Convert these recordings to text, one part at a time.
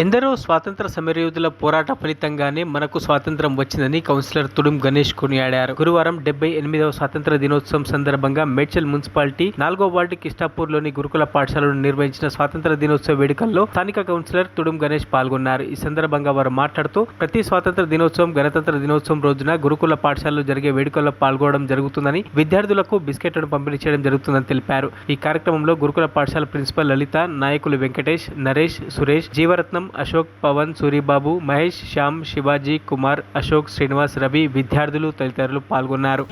ఎందరో స్వాతంత్ర సమరయోధుల పోరాట ఫలితంగానే మనకు స్వాతంత్రం వచ్చిందని కౌన్సిలర్ తుడుం గణేష్ కొనియాడారు. గురువారం డెబ్బై ఎనిమిదవ స్వాతంత్ర దినోత్సవం సందర్భంగా మేడ్చల్ మున్సిపాలిటీ నాలుగో వార్డు కిష్టాపూర్లోని గురుకుల పాఠశాలను నిర్వహించిన స్వాతంత్ర దినోత్సవ వేడుకల్లో స్థానిక కౌన్సిలర్ తుడుం గణేష్ పాల్గొన్నారు. ఈ సందర్భంగా వారు మాట్లాడుతూ ప్రతి స్వాతంత్ర దినోత్సవం గణతంత్ర దినోత్సవం రోజున గురుకుల పాఠశాలలో జరిగే వేడుకల్లో పాల్గొనడం జరుగుతుందని విద్యార్థులకు బిస్కెట్లను పంపిణీ చేయడం జరుగుతుందని తెలిపారు. ఈ కార్యక్రమంలో గురుకుల పాఠశాల ప్రిన్సిపల్ లలిత నాయకులు వెంకటేష్ నరేష్ సురేష్ జీవరత్నం అశోక్ పవన్ సూరిబాబు మహేష్ శ్యామ్ శివాజీ కుమార్ అశోక్ శ్రీనివాస్ రవి విద్యార్థులు తదితరులు పాల్గొన్నారు.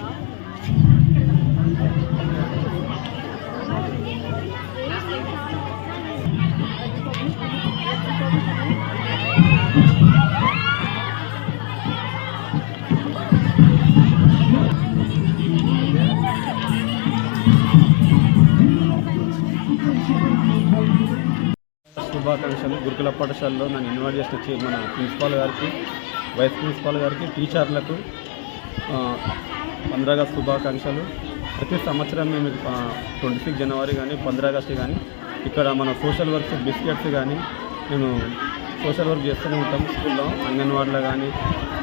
శుభాకాంక్షలు గురుకుల పాఠశాలలో నన్ను ఇన్వైట్ చేసి వచ్చి మన ప్రిన్సిపాల్ గారికి వైస్ ప్రిన్సిపాల్ గారికి టీచర్లకు ఆ, శుభాకాంక్షలు. ప్రతి సంవత్సరం మేము ట్వంటీ సిక్స్ జనవరి కానీ పంద్రాగస్ట్ కానీ ఇక్కడ మన సోషల్ వర్క్స్ బిస్కెట్స్ కానీ నేను సోషల్ వర్క్ చేస్తూనే ఉంటాం. స్కూల్లో అంగన్వాడీలో కానీ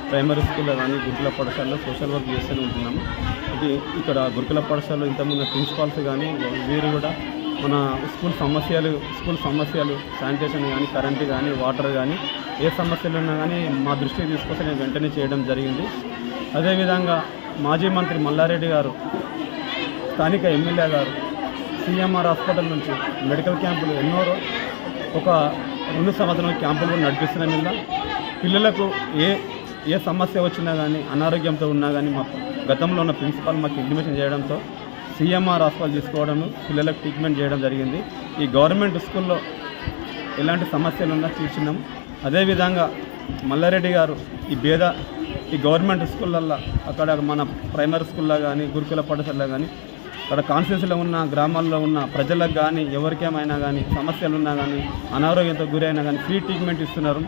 ప్రైమరీ స్కూల్లో కానీ గురుకుల పాఠశాలలో సోషల్ వర్క్ చేస్తూనే ఉంటున్నాము. ఇది ఇక్కడ గురుకుల పాఠశాలలో ఇంతకుముందు ప్రిన్సిపాల్స్ కానీ వీరు కూడా మన స్కూల్ సమస్యలు స్కూల్ సమస్యలు శానిటేషన్ కానీ కరెంటు కానీ వాటర్ కానీ ఏ సమస్యలు ఉన్నా కానీ మా దృష్టికి తీసుకొస్తే నేను వెంటనే చేయడం జరిగింది. అదేవిధంగా మాజీ మంత్రి మల్లారెడ్డి గారు స్థానిక ఎమ్మెల్యే గారు సిఎంఆర్ హాస్పిటల్ నుంచి మెడికల్ క్యాంపులు ఎన్నో ఒక రెండు సంవత్సరాల క్యాంపులు కూడా నడిపిస్తున్న మీద పిల్లలకు ఏ ఏ సమస్య వచ్చినా కానీ అనారోగ్యంతో ఉన్నా కానీ మా గతంలో ఉన్న ప్రిన్సిపాల్ మాకు ఇంటిమేషన్ చేయడంతో సిఎంఆర్ హాస్పిటల్ తీసుకోవడం పిల్లలకు ట్రీట్మెంట్ చేయడం జరిగింది. ఈ గవర్నమెంట్ స్కూల్లో ఎలాంటి సమస్యలు ఉన్నా తీర్చినాం అదేవిధంగా మల్లారెడ్డి గారు ఈ భేద ఈ గవర్నమెంట్ స్కూళ్ళల్లో అక్కడ మన ప్రైమరీ స్కూల్లో కానీ గురుకుల పాఠశాలలో కానీ అక్కడ కాన్స్టిట్యూన్సీలో ఉన్న గ్రామాల్లో ఉన్న ప్రజలకు కానీ ఎవరికేమైనా కానీ సమస్యలు ఉన్నా కానీ అనారోగ్యంతో గురైనా కానీ ఫ్రీ ట్రీట్మెంట్ ఇస్తున్నారు.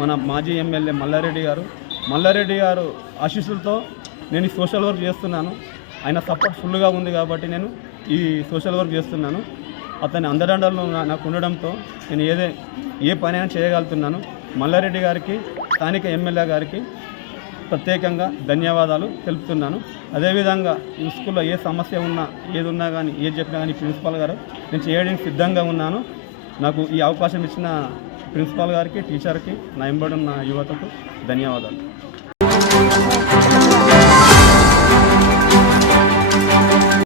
మన మాజీ ఎమ్మెల్యే మల్లారెడ్డి గారు. మల్లారెడ్డి గారు ఆశీస్సులతో నేను సోషల్ వర్క్ చేస్తున్నాను. ఆయన సపోర్ట్ ఫుల్గా ఉంది కాబట్టి నేను ఈ సోషల్ వర్క్ చేస్తున్నాను. అతని అందడండలో నాకు ఉండడంతో నేను ఏదే ఏ పనైనా చేయగలుగుతున్నాను. మల్లారెడ్డి గారికి స్థానిక ఎమ్మెల్యే గారికి ప్రత్యేకంగా ధన్యవాదాలు తెలుపుతున్నాను. అదేవిధంగా ఈ స్కూల్లో ఏ సమస్య ఉన్నా ఏది ఉన్నా కానీ ఏది చెప్పినా కానీ ప్రిన్సిపాల్ గారు నేను చేయడానికి సిద్ధంగా ఉన్నాను. నాకు ఈ అవకాశం ఇచ్చిన ప్రిన్సిపాల్ గారికి టీచర్కి నా ఎంబడి యువతకు ధన్యవాదాలు.